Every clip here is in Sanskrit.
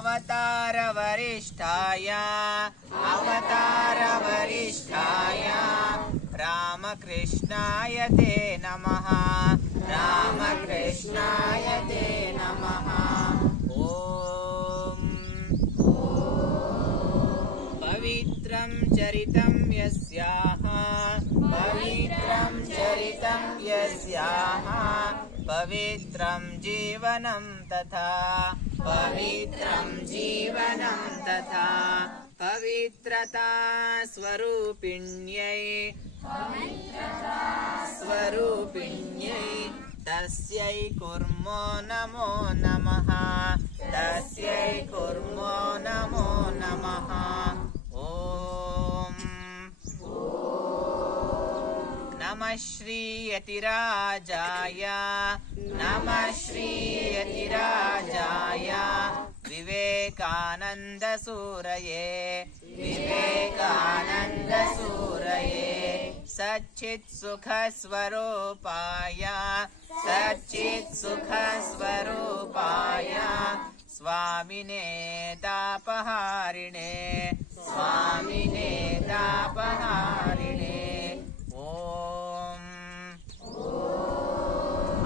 अवतारवरिष्ठाय अवतारवरिष्ठाय रामकृष्णाय ते नमः रामकृष्णाय ते नमः। ॐ पवित्रं चरितं यस्याः पवित्रं चरितं यस्याः पवित्रं जीवनं तथा पवित्रं जीवनं तथा पवित्रता स्वरूपिण्यै स्वरूपिण्यै तस्यै कुर्मो नमो नमः। तस्यै कुर्मो नमो नमः। ॐ। नमः श्रीयतिराजाय। नमः श्रीयतिराजाय विवेकानन्दसूरये। विवेकानन्दसूरये। सच्चित्सुखस्वरूपाय। सच्चित्सुखस्वरूपाय। स्वामिने तापहारिणे स्वामिने तापहारिणे ॐ।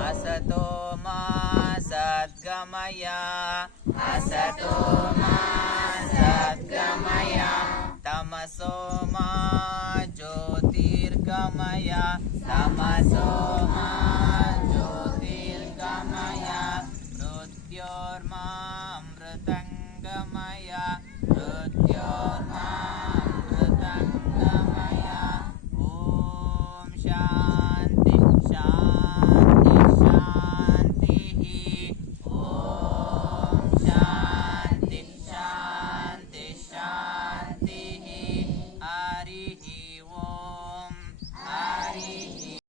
असतो मा सद्गमय। असतो तमसो मा ज्योतिर्गमय प्रत्योर्मा मृतङ्गमय ॐ शा